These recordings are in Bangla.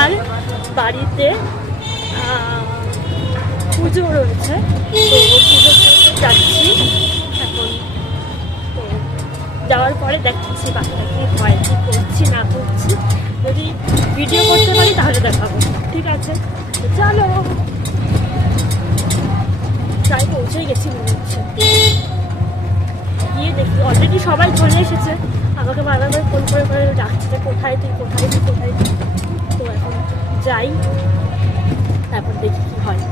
আর বাড়িতে পুজো রয়েছে, তো পুজো যাচ্ছি এখন। তো যাওয়ার পরে দেখছি বাকিটা কি হয়, কি করছি না করছি। যদি ভিডিও করতে পারি তাহলে দেখাবো, ঠিক আছে? চলো, প্রায় পৌঁছেই গেছি মনে হচ্ছে। গিয়ে দেখি অলরেডি সবাই চলে এসেছে, আমাকে বারবার ফোন করে করে ডাকছে যে কোথায় তুই, কোথায় তুই, কোথায় তুই। তো এখন যাই, তারপর দেখি কি হয়।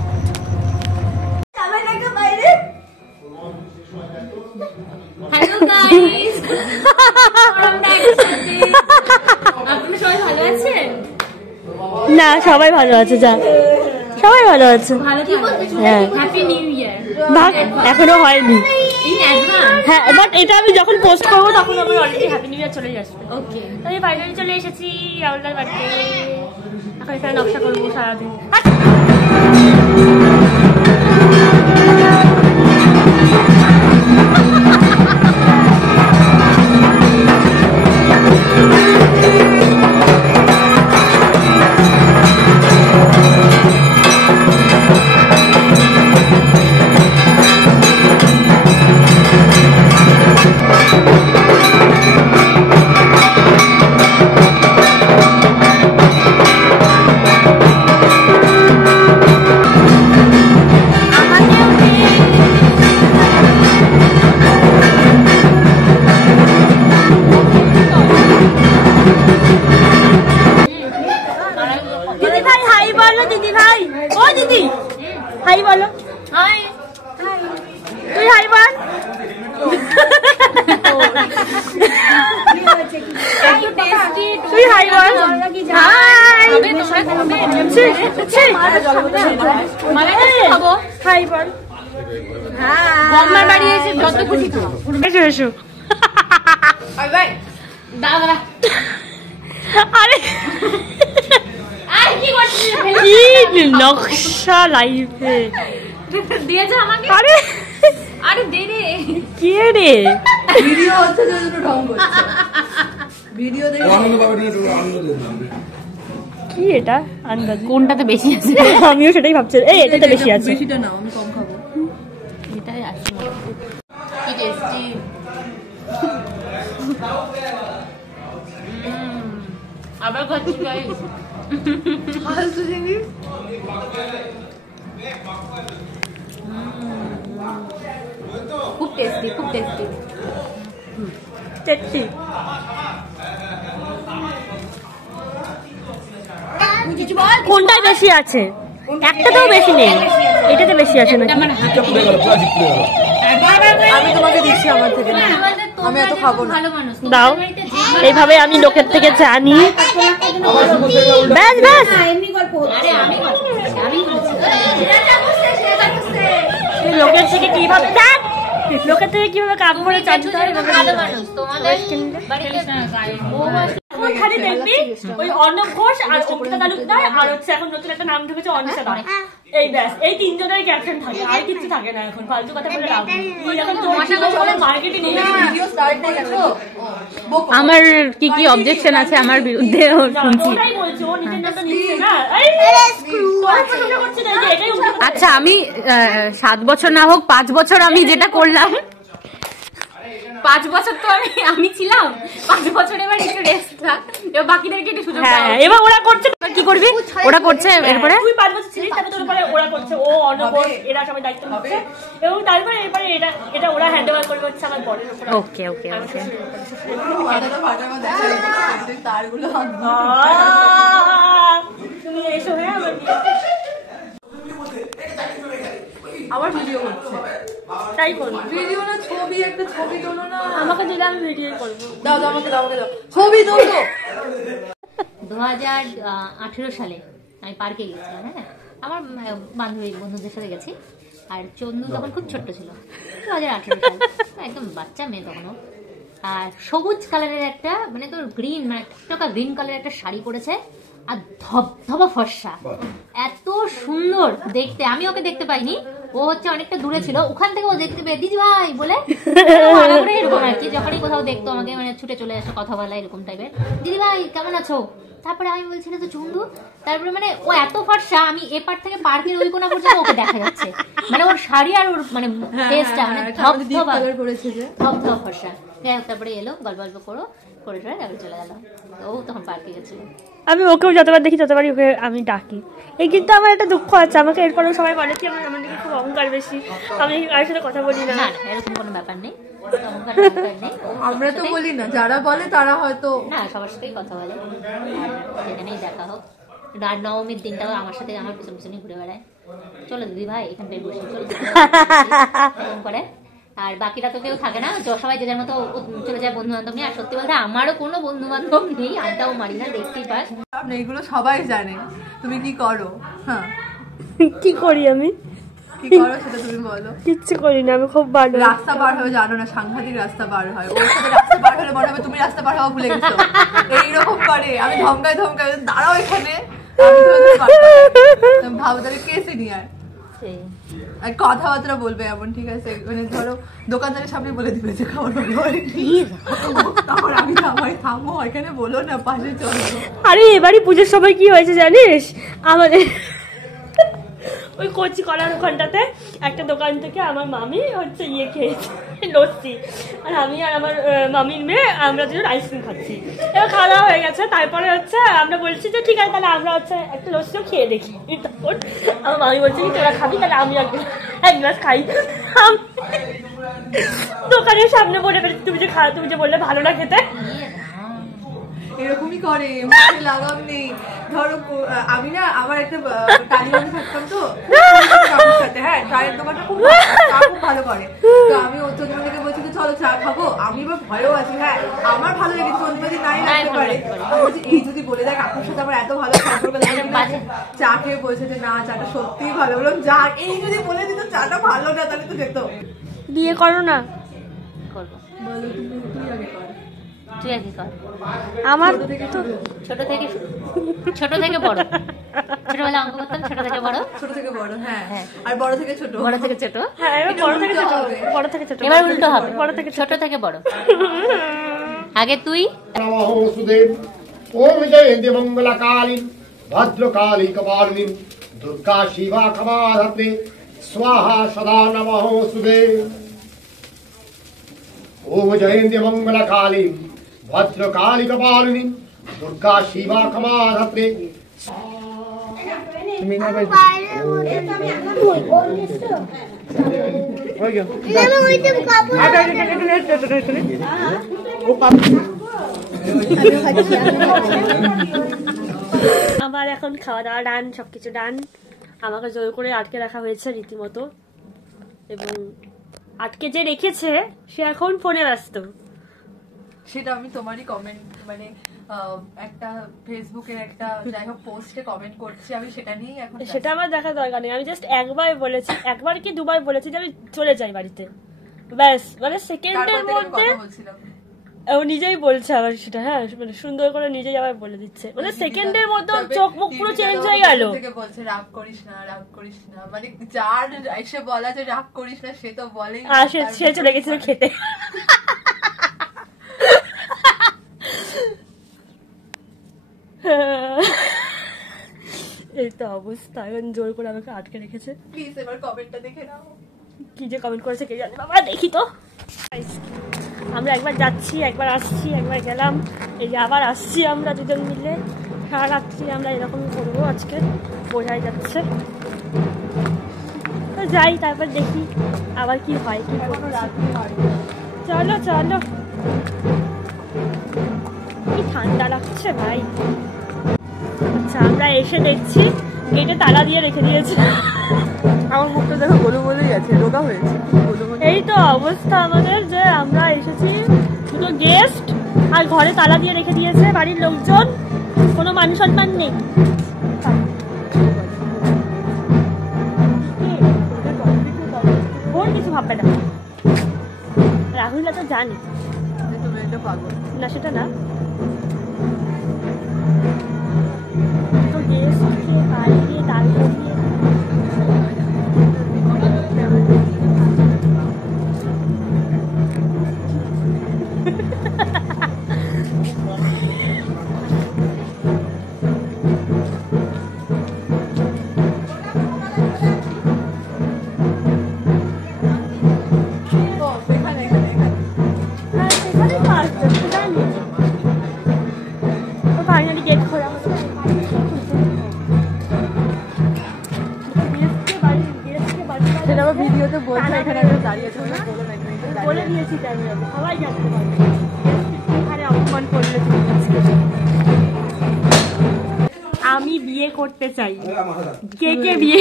না সবাই ভালো আছে, যা সবাই ভালো আছে। হ্যাঁ এখনো হয়নি, হ্যাঁ বাট এটা আমি যখন পোস্ট করবো তখন আমার অলরেডি হ্যাপি নিউ ইয়ার চলে আসবে। ওকে, আমি ফাইনালি চলে এসেছি রাহুলদার বাড়িতে। এখন এখানে নকশা করবো সারাদিন। হাই বলো, হাই তুই হাই বল। তুই হাই বল, হাই বল। আমার বাড়ি এসে যত খুশি এসো এসো। আরে কি নকশা লাইফে দিয়েছে আমাকে। আরে আরে দে রে, কে রে? ভিডিও হচ্ছে যে দুটো ঢং করছে, ভিডিও দেখে আনন্দ পাবে না, একটু আনন্দ দে। কি এটা আন্দাজ কোনটাতে বেশি আছে? আমিও সেটাই ভাবছি, এই এটাতে বেশি আছে। বেশিটা নাও, আমি কম খাবো। এটাই আছে, কি টেস্টি। আবার খাচ্ছি গাইস, ফালতু জিনিস। খুব টেস্টি, খুব টেস্টি, টেস্টি। কোনটাই বেশি আছে? একটাতেও বেশি নেই, এটাতে বেশি আছে নাকি? আমি তোমাকে দিচ্ছি আমার থেকে, আমি এত খাবো না। দাও, এইভাবে আমি লোকের থেকে জানি। ব্যাস ব্যাস, লোকের থেকে কিভাবে দেখ, লোকের থেকে কিভাবে কাম করে জানতে হয়। খালি দেখবি ওই অর্ণব ঘোষ আর অঙ্কিতা তালুকদার আর হচ্ছে এখন নতুন একটা নাম ঢুকেছে অনিশা দাস, এই ব্যাস এই তিনজনের ক্যাপশন থাকে, আর কিছু থাকে না। এখন ফালতু কথা বলে লাভ নেই। এখন মার্কেটে নিয়ে আমার কি কি অবজেকশন আছে আমার বিরুদ্ধে শুনছি। আচ্ছা আমি 7 বছর না হোক 5 বছর আমি যেটা করলাম, 5 বছর তো আমি ছিলাম, 5 বছর এবার একটু রেস্ট থাক, এবার বাকিদেরকে একটু সুযোগ দাও। এবার ওরা করছে, কি করবি? ওরা করছে, এরপরে তুই 5 বছর ছিলিস, তারপরে তোর উপরে ওরা করছে, ও অর্ণব এরা সবাই দায়িত্ব নিচ্ছে, এবং তারপরে এরপরে এটা ওরা হ্যান্ড ওভার করবে হচ্ছে আমার বরের উপর। ওকে ওকে ওকে। তুমি এসো, হ্যাঁ আমার ভিডিও করছে, তাই করবো। ভিডিও না ছবি, একটা ছবি তোলো না, আমাকে দিলে আমি ভিডিও করবো। দাও দাও আমাকে, দাও আমাকে, দাও ছবি তোলো। 2018 সালে আমি পার্কে গেছিলাম, হ্যাঁ আমার বন্ধুদের সাথে গেছি, আর চন্দু তখন খুব ছোট্ট ছিল, 2018 সাল, একদম বাচ্চা মেয়ে তখনও। আর সবুজ কালারের একটা মানে তোর গ্রিন, মানে টকা গ্রিন কালারের একটা শাড়ি পরেছে, আর ধবধবা ফর্সা, এত সুন্দর দেখতে। আমি ওকে দেখতে পাইনি, ও হচ্ছে অনেকটা দূরে ছিল, ওখান থেকে ও দেখতে পেয়ে দিদি ভাই বলে এরকম আর কি, যখনই কোথাও দেখতো আমাকে মানে ছুটে চলে আসে কথা বলা এরকম টাইপের, দিদি ভাই কেমন আছো। তারপরে আমি বলছি না তো চন্দু, তারপরে মানে ও এত ফর্সা, আমি এপার থেকে পার্কের ওই কোনা পর্যন্ত ওকে দেখা যাচ্ছে, মানে ওর শাড়ি আর ওর মানে ফেসটা মানে ধপ ফর্সা। তারপরে এলো গল্প গল্প করে তারপরে চলে গেল, ও তখন পার্কে গেছিল। আমি ওকেও যতবার দেখি ততবারই ওকে আমি ডাকি। এই কিন্তু আমার একটা দুঃখ আছে, আমাকে এরপরেও সবাই বলে কি আমার দিকে খুব অহংকার বেশি, আমি কারোর সাথে কথা বলি না। এরকম কোনো ব্যাপার নেই, আমরা তো বলি না, যারা বলে তারা হয়তো না সবার সাথেই কথা বলে, যেখানেই দেখা হোক। আর নবমীর দিনটাও আমার সাথে আমার পিছন পিছনই ঘুরে বেড়ায়, চলো দিদি ভাই এখানে বের বসে চলো এরকম করে। আর বাকিরা তো কেউ থাকে না, সবাই যে যার মতো চলে যায় বন্ধু বান্ধব নিয়ে। আর সত্যি বলতে আমারও কোনো বন্ধু বান্ধব নেই, আড্ডাও মারি না, দেখতেই পাস। এইগুলো সবাই জানে তুমি কি করো। হ্যাঁ কি করি আমি, কি করো সেটা তুমি বলো। কিচ্ছু করি না, আমি খুব ভালো। রাস্তা পার হয়ে জানো না, সাংঘাতিক রাস্তা পার হয়, ওর সাথে রাস্তা পার হলে মনে হবে তুমি রাস্তা পার হওয়া ভুলে গেছো, এইরকম করে। আমি ধমকায় দাঁড়াও এখানে, ভাবো তাহলে কে সিনিয়র, আর কথাবার্তা বলবে এমন, ঠিক আছে মানে ধরো দোকানদারের সামনে বলে দিবে যে খাবার আমি থামো এখানে বলো না, পাশে চলো। আরে এবারই পুজোর সময় কি হয়েছে জানিস, আমাদের ওই কচি কলার ওখানটাতে একটা দোকান থেকে আমার মামি হচ্ছে ইয়ে খেয়েছে লস্যি, আর আমি আর আমার মামির মেয়ে আমরা দুজন আইসক্রিম খাচ্ছি। এবার খাওয়া দাওয়া হয়ে গেছে, তারপরে হচ্ছে আমরা বলছি যে ঠিক আছে তাহলে আমরা হচ্ছে একটা লস্যিও খেয়ে দেখি। তখন আমার মামি বলছে কি তোরা খাবি, তাহলে আমি এক গ্লাস খাই। দোকানের সামনে বলে ফেলেছি তুমি যে বললে ভালো না খেতে, এরকমই করে, মুখে লাগাম নেই। ধরো আমি না আমার একটা টালিগঞ্জে থাকতাম তো সাথে, হ্যাঁ চায়ের দোকানটা খুব ভালো করে, তো আমি ওর থেকে বলছি যে চলো চা খাবো। আমি এবার ভয়ও আছি, হ্যাঁ আমার ভালো লেগেছে, অন্য যদি নাই লাগতে পারে, এই যদি বলে দেয় কাকুর সাথে আমার এত ভালো সম্পর্ক, চা খেয়ে বলছে যে না চাটা সত্যিই ভালো, বললাম যা এই যদি বলে দিত চাটা ভালো না তাহলে তো যেত। বিয়ে করো না, বলো তুই আগে কর। তুই আগে কর। আমার ছোট থেকে বড়, ছোটবেলা অঙ্ক করতাম, ছোট থেকে বড়, হ্যাঁ আর বড় থেকে ছোট, বড় থেকে ছোট, হ্যাঁ বড় থেকে ছোট, বড় থেকে ছোট, এবার উল্টো হবে, বড় থেকে ছোট থেকে বড়। আগে তুই। ওম জয়ন্তী মঙ্গলকালী ভদ্রকালী কপালিনী দুর্গা শিবা ক্ষমাধাত্রী স্বাহা সদা নমঃ সুদে। ওম জয়ন্তী মঙ্গলকালী ভদ্রকালী কপালিনী দুর্গা শিবা ক্ষমাধাত্রী। আমার এখন খাওয়া দাওয়া ডান, সবকিছু ডান। আমাকে জোর করে আটকে রাখা হয়েছে রীতিমতো, এবং আটকে যে রেখেছে সে এখন ফোনে ব্যস্ত। সেটা আমি তোমারই কমেন্ট মানে একটা ফেসবুকের একটা যাই হোক পোস্টে কমেন্ট করছি, আমি সেটা নিয়েই এখন। সেটা আমার দেখা দরকার নেই, আমি জাস্ট একবার বলেছি, একবার কি দুবার বলেছি যে আমি চলে যাই বাড়িতে, ব্যাস। মানে সেকেন্ডের মধ্যে ও নিজেই বলছে আবার সেটা, হ্যাঁ মানে সুন্দর করে নিজেই আবার বলে দিচ্ছে, মানে সেকেন্ডের মধ্যে চোখ মুখ পুরো চেঞ্জ হয়ে গেল। বলছে রাগ করিস না, রাগ করিস না, মানে যার এসে বলা যে রাগ করিস না সে তো বলেই, আর সে চলে গেছিল খেতে। এই তো অবস্থা, এখন জোর করে আমাকে আটকে রেখেছে। প্লিজ এবার কমেন্টটা দেখে নাও, কি যে কমেন্ট করেছে কে জানে বাবা, দেখি তো। আমরা একবার যাচ্ছি, একবার আসছি, একবার গেলাম, এই যে আবার আসছি আমরা দুজন মিলে। সারা রাত্রি আমরা এরকমই করবো আজকে, বোঝাই যাচ্ছে। তো যাই, তারপর দেখি আবার কি হয়, কি চলো চলো। কি ঠান্ডা লাগছে ভাই। আচ্ছা আমরা এসে দেখছি গেটে তালা দিয়ে রেখে দিয়েছে। আমার মুখটা দেখো গোলু গোলুই আছে, রোগা হয়েছে। এই তো অবস্থা আমাদের, যে আমরা এসেছি দুটো গেস্ট আর ঘরে তালা দিয়ে রেখে দিয়েছে বাড়ির লোকজন, কোনো মান সম্মান নেই। বোন কিছু ভাববে না, রাহুলরা তো জানি না, সেটা না। তো গেস্টকে বাড়ি দিয়ে দাঁড়িয়ে দিয়ে ভিডিওতে বলছে এখানে একটা দাঁড়িয়ে আছে, বলো না বলে দিয়েছি আমি, সবাই জানতে পারবে। এখানে অপমান করলে আমি বিয়ে করতে চাই। কে কে বিয়ে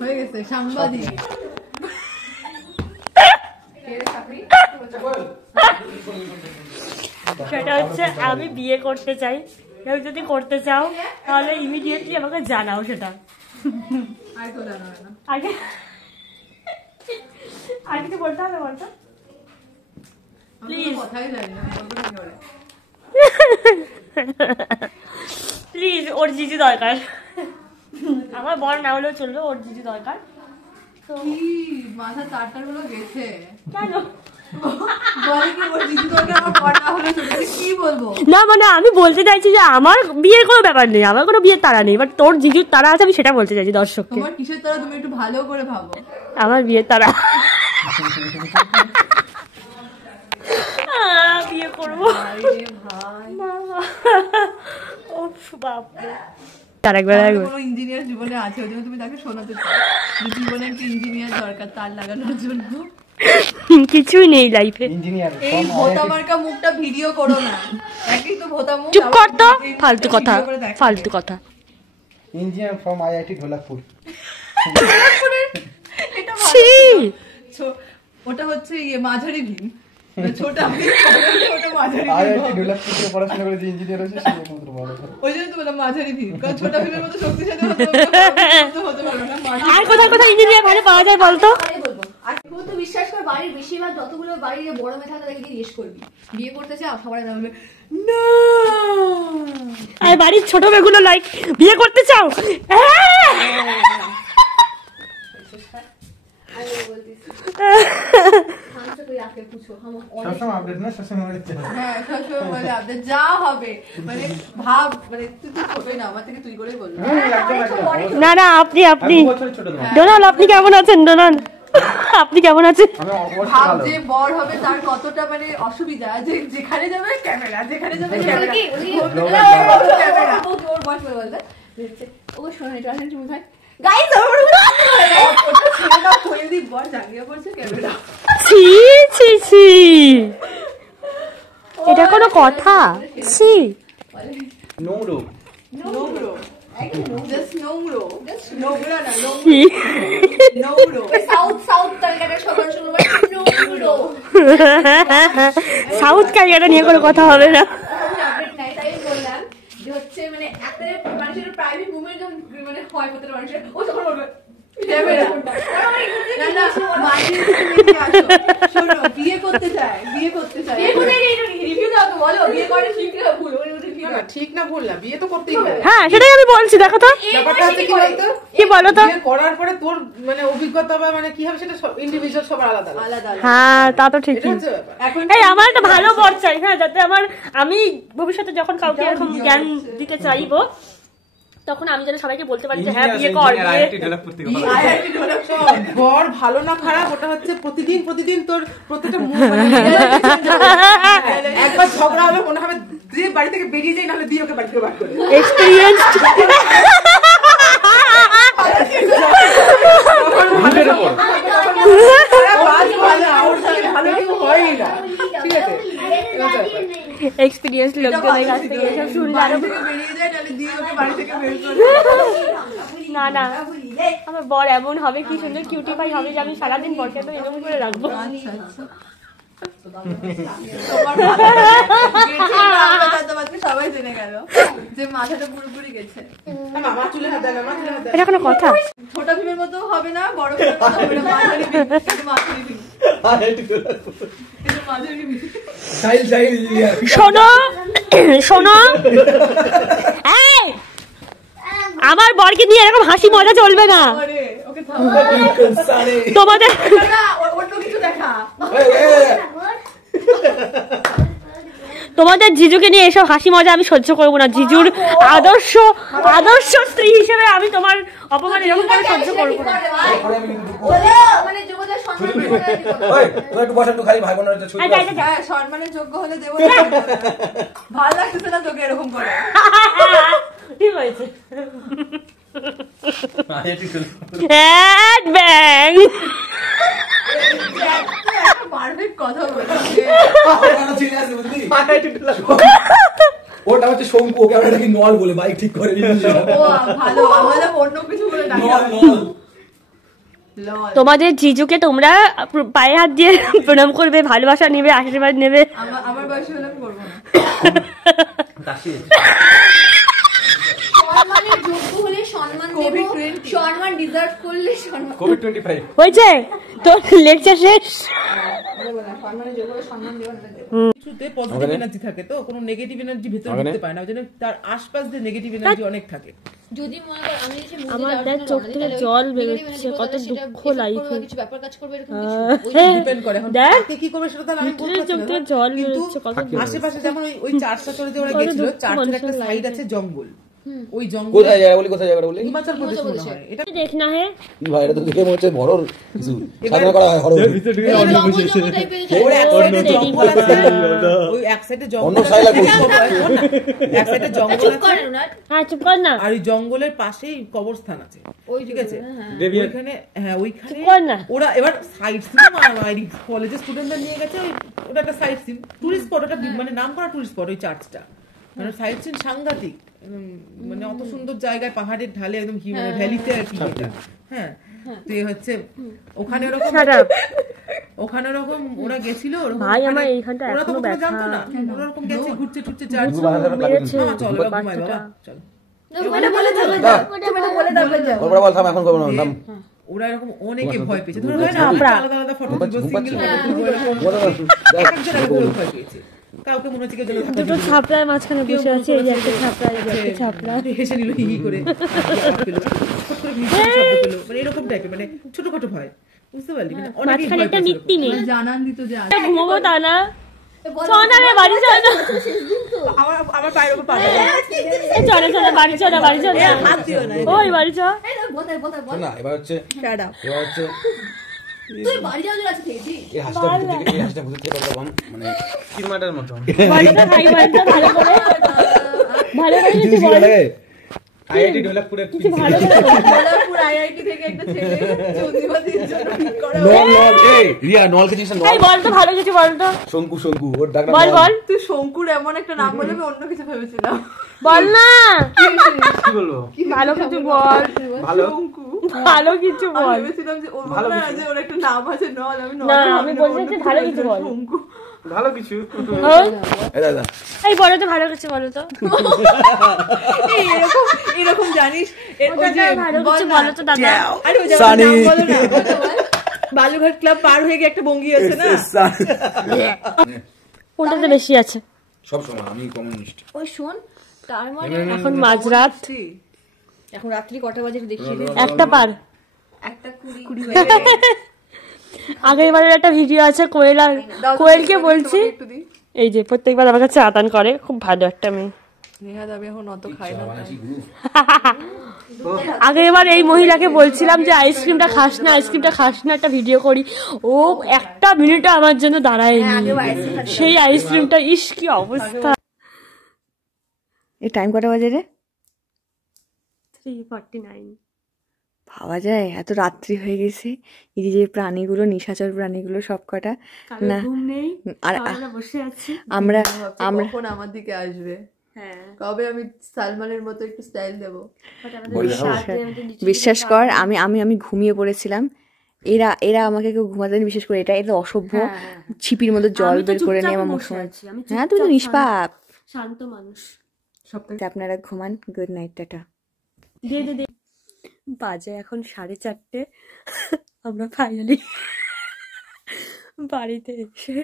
হয়ে গেছে সাংবাদিক। সেটা হচ্ছে আমি বিয়ে করতে চাই। কেউ যদি করতে চাও তাহলে ইমিডিয়েটলি আমাকে জানাও সেটা। আগে আর কিছু বলতে হবে বলতো প্লিজ, প্লিজ। ওর জিজি দরকার, আমার বর না হলেও চলবে, ওর জিজি দরকার। তো মাথা তারটার গুলো গেছে কেন না, মানে আমি বলতে চাইছি যে আমার বিয়ের কোনো ব্যাপার নেই, আমার কোনো বিয়ের তাড়া নেই, বাট তোর জিজুর তাড়া আছে, আমি সেটা বলতে চাইছি দর্শককে। তোমার কিসের তাড়া তুমি একটু ভালো করে ভাবো। আমার বিয়ের তাড়া, বিয়ে করবো ইঞ্জিনিয়ার জীবনে আছে, ওই জন্য তুমি তাকে শোনাতে চাও জীবনে একটা ইঞ্জিনিয়ার দরকার তার লাগানোর জন্য। কিছুই নেই লাইফে। এই ভোতা মার্কা মুখটা ভিডিও করো না, একই তো ভোতা মুখ। চুপ কর তো, ফালতু কথা, ফালতু কথা। Engineer from IIT Dholakpur. ওটা হচ্ছে ইয়ে মাঝারি ভীম, ছোট মাঝারি পড়াশোনা করে যে ইঞ্জিনিয়ার হয়েছে ওই জন্য তো বললাম মাঝারি ভীম, কারণ ছোট ভীমের মতো শক্তিশালী হতে পারো না। আর কোথায় কোথায় ইঞ্জিনিয়ার ভালো পাওয়া যায় বলতো? আর তুই তো বিশ্বাস কর, বাড়ির বেশিরভাগ যতগুলো বাড়ির বড় মেয়ে থাকে তাকে জিজ্ঞেস করবি বিয়ে করতে চাও, সবাই বলবে না। আর বাড়ির ছোট মেয়েগুলো লাইক বিয়ে করতে চাও, যা হবে মানে ভাব, মানে তুই হবে না আমার থেকে, তুই করেই বলবি। না না, আপনি ডোনাল্ড, আপনি কেমন আছেন ডোনাল্ড? আপনি কেমন আছেন? ভাব যে বর হবে তার কতটা মানে অসুবিধা, যে যেখানে যাবে ক্যামেরা, যেখানে যাবে ক্যামেরা। ওর বস বলবে ও শোনা এটা আসলে তুমি ভাই গাইস বর জাগিয়ে পড়ছে ক্যামেরা। ছি ছি ছি, এটা কোনো কথা? ছি, নোংরো নোংরো, জাস্ট নোংরো, জাস্ট নোংরা না, নোংরো। সাউথ ক্যালকাটা সবার শুনবো নোংরো। সাউথ ক্যালকাটা নিয়ে কোনো কথা হবে না। তাই বললাম যে হচ্ছে মানে একটা মানুষের প্রাইভেট মুভমেন্ট মানে হয় প্রত্যেকটা মানুষের, ও তখন বলবে ক্যামেরা। না না, শোনো বিয়ে করতে চায়, বিয়ে করতে চায়, রিভিউ দাও তো, বলো বিয়ে করে ঠিক না ভুল, ঠিক না ভুল না, বিয়ে তো করতেই হবে। হ্যাঁ সেটাই আমি বলছি, দেখো তো ব্যাপারটা হচ্ছে কি বলতো, কি বলো তো, বিয়ে করার পরে তোর মানে অভিজ্ঞতা বা মানে কি হবে সেটা ইন্ডিভিজুয়াল সবার আলাদা আলাদা। হ্যাঁ তা তো ঠিকই। এই আমার একটা ভালো বর চাই, হ্যাঁ, যাতে আমি ভবিষ্যতে যখন কাউকে এরকম জ্ঞান দিতে চাইবো তখন আমি যেন সবাইকে বলতে পারি যে হ্যাঁ বিয়ে কর। বর ভালো না খারাপ ওটা হচ্ছে প্রতিদিন তোর প্রত্যেকটা একবার ঝগড়া হবে মনে হবে দিয়ে বাড়ি থেকে বেরিয়ে যাই, নাহলে দিয়ে ওকে বাড়ি থেকে বার করে। এক্সপেরিয়েন্স এক্সপেরিয়েন্স লোকজনের কাছ থেকে এসব শুনলে না না, আমার বর এমন হবে, কি সুন্দর কিউটিফাই হবে যে আমি সারাদিন বরকে তো এরকম করে রাখবো। সবাই জেনে গেল যে মাথাটা পুরোপুরি গেছে। এটা কোনো কথা? ছোট ভীমের মতো হবে না, বড় ভীমের মতো হবে না, মাঝারি ভীম। শোনো শোনো, আমার বরকে নিয়ে এরকম হাসি মজা চলবে না তোমাদের। তোমাদের জিজুকে নিয়ে এসব হাসি মজা আমি সহ্য করবো না। জিজুর আদর্শ স্ত্রী হিসেবে আমি তোমার অপমান এরকম করে সহ্য করবো না। সম্মানের যোগ্য হলে দেবো, ভালো লাগতেছে না তোকে এরকম করে। ঠিক হয়েছে। কথা বলছি ওটা হচ্ছে শঙ্কু, ওকে আমরা নাকি নল বলে বাইক ঠিক করে নিয়েছি। ও ভালো, আমাদের অন্য কিছু বলে ডাকি। তোমাদের জিজুকে তোমরা পায়ে হাত দিয়ে প্রণাম করবে, ভালোবাসা নেবে, আশীর্বাদ নেবে। আমার বয়স হলে আমি করবো না। সম্মানের যোগ্য হলে সম্মান দেব, সম্মান ডিজার্ভ করলে সম্মান। কোভিড 25 হয়েছে তোর লেকচার শেষ। সম্মানের যোগ্য হলে সম্মান দেব। কিছুতে পজিটিভ এনার্জি থাকে, তো কোনো নেগেটিভ এনার্জি ভিতরে ঢুকতে পারে না, ওই জন্য তার আশপাশ দিয়ে নেগেটিভ এনার্জি অনেক থাকে। যদি মনে কর আমি এসে আমার দেখ চোখ থেকে জল বেরোচ্ছে, কত দুঃখ লাইফে। কিছু ব্যাপার কাজ করবে এরকম কিছু ডিপেন্ড করে এখন দেখ কে কি করবে সেটা তো আমি বলতে পারছি চোখ না। থেকে জল কিন্তু বেরোচ্ছে, কত আশেপাশে যেমন ওই চার্চটা চলে যে ওরা গেছিল, চার্চের একটা সাইড আছে জঙ্গল, ওই জঙ্গল কোথায় জায়গা বলি, কোথায় জায়গাটা বলি? হিমাচল প্রদেশ মনে হয় এটা। দেখনা হে ভাই এটা তো দেখে মনে হচ্ছে হরর কিছু সাধনা করা হয়, হরর। ওর এক সাইডে জঙ্গল আছে, ওই এক সাইডে জঙ্গল অন্য সাইলা আছে, এক সাইডে জঙ্গল আছে, হ্যাঁ চুপ কর না, আর ওই জঙ্গলের পাশেই কবরস্থান আছে, ওই ঠিক আছে ওইখানে, হ্যাঁ ওইখানে কর না। ওরা এবার সাইড সিন কলেজের স্টুডেন্টরা নিয়ে গেছে, ওটা একটা সাইড সিন টুরিস্ট স্পট, ওটা মানে নাম করা টুরিস্ট স্পট ওই চার্চটা, মানে সাইড সিন সাংঘাতিক, মানে অত সুন্দর জায়গায় পাহাড়ের ঢালে একদম কি মানে ভ্যালিতে আর কি এটা। হ্যাঁ তো হচ্ছে ওখানে ওরকম ওরা গেছিল, ভাই আমার এইখানটা ওরা তো এখনো ব্যথা জানতো না, ওরা ওরকম গেছে ঘুরছে টুরছে চার্চ। মেরেছে চলো ঘুমাই বাবা চলো। ওরা বল থাম, এখন করব না থাম। ওরা এরকম অনেকে ভয় পেয়েছে, ধরো হয় না আলাদা আলাদা ফটো তুলবো, সিঙ্গেল ফটো ভয় পেয়েছে, কাউকে মনে হচ্ছে কেউ দুটো ছাপড়ার মাঝখানে বসে আছে, এই যে একটা ছাপড়া, এই যে একটা ছাপড়া, হেসে নিল হি হি করে, মানে এরকম টাইপের, মানে ছোটখাটো ভয়, বুঝতে পারলি, মানে অনেক মাঝখানে একটা মিট্টি নেই, জানান দিত যে ঘুমাবো তা না, চনা রে বাড়ি চনা, আমার পায়ের উপর পাড়া চনা চনা বাড়ি চনা, বাড়ি চনা, হাত দিও না। ওই বাড়ি চ না এবার হচ্ছে তুই বাড়ি যাওয়ার আছে দেখেছি এই হাসিটা ভূত থেকে, এই হাসিটা ভূত থেকে বললাম মানে কিরমাটার মতো বাড়িটা খাই, বাড়িটা ভালো করে ভালো করে কিছু বল, আইআইটি ঢোলাকপুরের কিছু ভালো করে কোলাপুর আইআইটি থেকে একটা ছেলে চন্দ্রবাদীর জন্য ঠিক করা। নল নল, এই রিয়া নল কে চিনিস না? এই বল তো ভালো কিছু বল তো, শঙ্কু শঙ্কু ওর ডাকনা বল বল, তুই শঙ্কুর এমন একটা নাম বলে আমি অন্য কিছু ভেবেছিলাম। বল না কি বলবো? ভালো কিছু বল, ভালো শঙ্কু ভালো কিছু আমি বল। ভেবেছিলাম যে ওর মনে হয় যে ওর একটা নাম আছে নল, আমি নল না আমি বলছি যে ভালো কিছু বল। শঙ্কু ভালো কিছু এই দাদা এই বলো তো ভালো কিছু বলো তো, এই এরকম জানিস ওই যে ভালো কিছু বলো তো দাদা। আরে ওই জায়গাটার নাম বলো না, বালুঘাট ক্লাব পার হয়ে গিয়ে একটা বঙ্গি আছে না, কোনটাতে বেশি আছে? সব সময় আমি কমিউনিস্ট। ওই শোন, তার মানে এখন মাঝরাত, এখন রাত্রি কটা বাজে দেখিয়ে দে। একটা পার, একটা 20 আগের বারের একটা ভিডিও আছে কোয়েলকে বলছি, এই যে প্রত্যেকবার আমার কাছে আদান করে, খুব ভালো একটা মেয়ে। নেহা দাবি এখন অত খাই না। আগের বার এই মহিলাকে বলছিলাম যে আইসক্রিমটা খাস না, আইসক্রিমটা খাস না, একটা ভিডিও করি, ও একটা মিনিটও আমার জন্য দাঁড়ায়নি, সেই আইসক্রিমটা, ইস কি অবস্থা। এই টাইম কটা বাজে রে? 3:49। ভাবা যায় এত রাত্রি হয়ে গেছে, এই যে প্রাণীগুলো, নিশাচর প্রাণীগুলো সব কটা না, আর বসে আছি আমরা কখন আমার দিকে আসবে, কবে আমি সালমানের মতো একটু স্টাইল দেবো। বিশ্বাস কর আমি আমি আমি ঘুমিয়ে পড়েছিলাম, এরা আমাকে কেউ ঘুমাতে দেয়নি, বিশেষ করে এটা অসভ্য, ছিপির মধ্যে জল বের করে নিয়ে আমার মুখ সময়। হ্যাঁ তুমি তো নিষ্পাপ শান্ত মানুষ। আপনারা ঘুমান, গুড নাইট, টাটা। বাজে এখন 4:30, আমরা ফাইনালি বাড়িতে এসে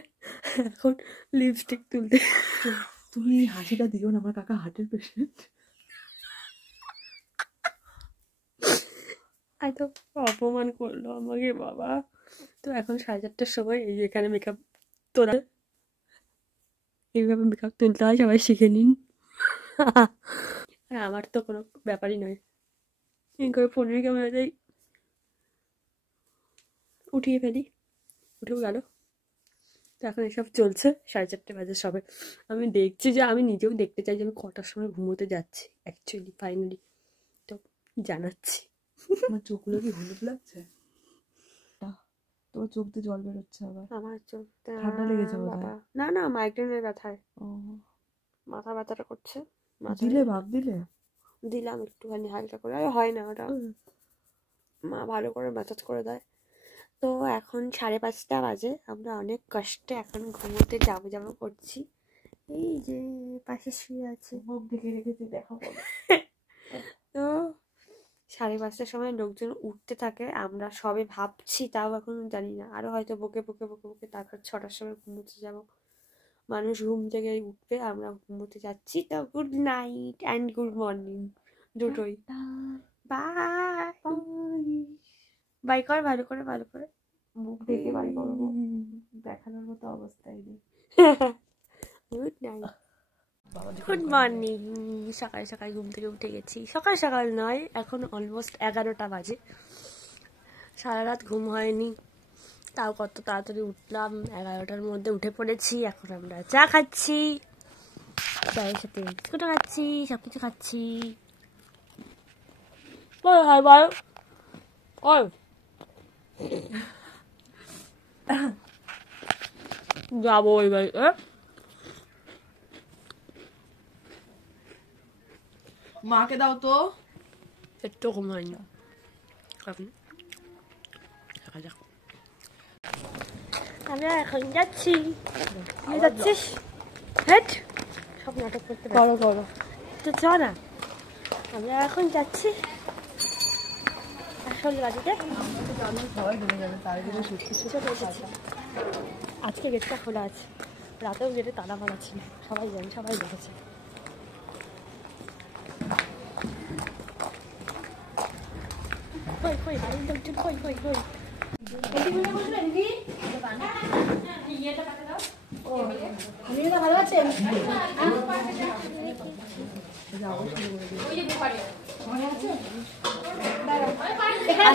এখন লিপস্টিক তুলতে। তুমি হাসিটা দিও না, আমার কাকা হার্টের পেশেন্ট। এত অপমান করলো আমাকে বাবা। তো এখন 4:30টার সময় এই এখানে মেকআপ তোলা, এইভাবে মেকআপ তুলতে হয়, সবাই শিখে নিন। আমার তো কোনো ব্যাপারই নয়, করে ফোনের ক্যামেরাটাই উঠিয়ে ফেলি, উঠেও গেল। তো এখন এসব চলছে, 4:30 বাজে সবে। আমি দেখছি যে আমি নিজেও দেখতে চাই যে আমি কটার সময় ঘুমোতে যাচ্ছি অ্যাকচুয়ালি, ফাইনালি তো জানাচ্ছি। আমার চোখগুলো কি হলুদ লাগছে? তোমার চোখ দিয়ে জল বেরোচ্ছে আবার। আমার চোখ ঠান্ডা লেগেছে বোধহয়। না না, মাইগ্রেনের ব্যথায় ও মাথা ব্যথাটা করছে। দিলে ভাব দিলে? দিলাম একটুখানি হালকা করে, আর হয় না ওটা, মা ভালো করে ম্যাসাজ করে দেয়। তো এখন 5:30 বাজে, আমরা অনেক কষ্টে এখন ঘুমোতে যাবো করছি। এই যে পাশে শুয়ে আছে, মুখ ঢেকে রেখেছে, দেখা বলো। তো 5:30টার সময় লোকজন উঠতে থাকে, আমরা সবে ভাবছি, তাও এখন জানি না, আরো হয়তো বকে তারপর 6টার সময় ঘুমোতে যাব। মানুষ ঘুম থেকে উঠবে, আমরা ঘুমোতে যাচ্ছি। তো good night and good morning দুটোই। বাই বাই কর, ভালো করে মুখ ঢেকে বাড়ি করবো, দেখানোর মতো অবস্থায় নেই। Good night, good morning. সকাল ঘুম থেকে উঠে গেছি। সকাল নয়, এখন অলমোস্ট 11টা বাজে। সারা রাত ঘুম হয়নি, তাও কত তাড়াতাড়ি উঠলাম। 11টার মধ্যে উঠে পড়েছি। এখন আমরা চা খাচ্ছি, চায়ের সাথে বিস্কুটও খাচ্ছি, সবকিছু খাচ্ছি। যাবো এবার। মাকে দাও তো। একটু ঘুম হয়নি এখন, দেখা যাক। আমরা এখন যাচ্ছি। যাচ্ছিস? হ্যাঁ, সব নাটক করতে করো তো, চ না। আমরা এখন যাচ্ছি আসল গাড়িতে। সবাই ঘুরে যাবে, তার জন্য চলে এসেছি। আজকে গেটটা খোলা আছে, রাতেও গেটে তালা মারা ছিল, সবাই জানে, সবাই দেখেছে। ভালো আছেন?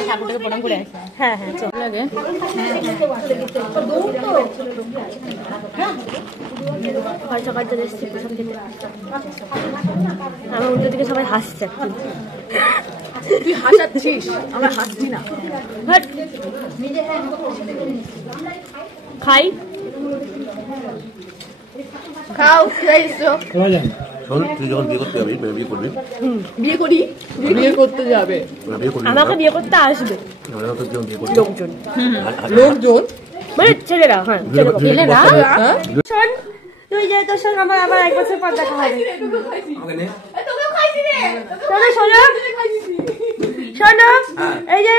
ঠাকুরটাকে প্রণাম করে আসি। হ্যাঁ চল লাগে। সকাল চলে এসেছি প্রসাদ খেতে। আমার উল্টো দিকে সবাই হাসছে। তুই হাসাচ্ছিস, আমরা হাসছি না। খাই, খাও, খাইছো। শোন, তুই যখন বিয়ে করতে যাবি, বিয়ে করবি, বিয়ে করতে যাবে, বিয়ে করবি, আমাকে বিয়ে করতে আসবে লোকজন, মানে ছেলেরা। হ্যাঁ ছেলেরা। শোন, তুই যে তোর সঙ্গে আমার আবার 1 বছর পর দেখা হবে। শোনো, এই যে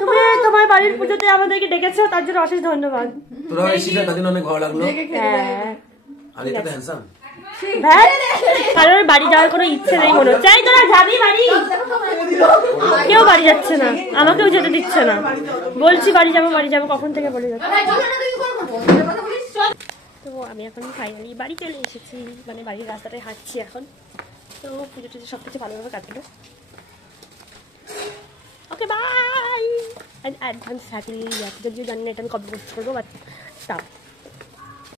তুমি তোমার বাড়ির পুজোতে আমাদেরকে ডেকেছো, তার জন্য অশেষ ধন্যবাদ। তোরা এসেছিস, তার জন্য অনেক ভালো লাগলো। আর এটা তো হ্যান্ডসাম। কারোর বাড়ি যাওয়ার কোনো ইচ্ছে নেই মনে হচ্ছে। তোরা যাবি বাড়ি? কেউ বাড়ি যাচ্ছে না, আমাকেও যেতে দিচ্ছে না। বলছি বাড়ি যাবো, কখন থেকে বলে যাচ্ছে। তো আমি এখন ফাইনালি বাড়ি চলে এসেছি, মানে বাড়ির রাস্তাটায় হাঁটছি এখন। তো পুজো টুজো সবকিছু ভালোভাবে কাটলো। Okay bye. অ্যাডভান্স হ্যাপি, যদিও জানি না এটা আমি কবে পোস্ট করবো, বাট তাও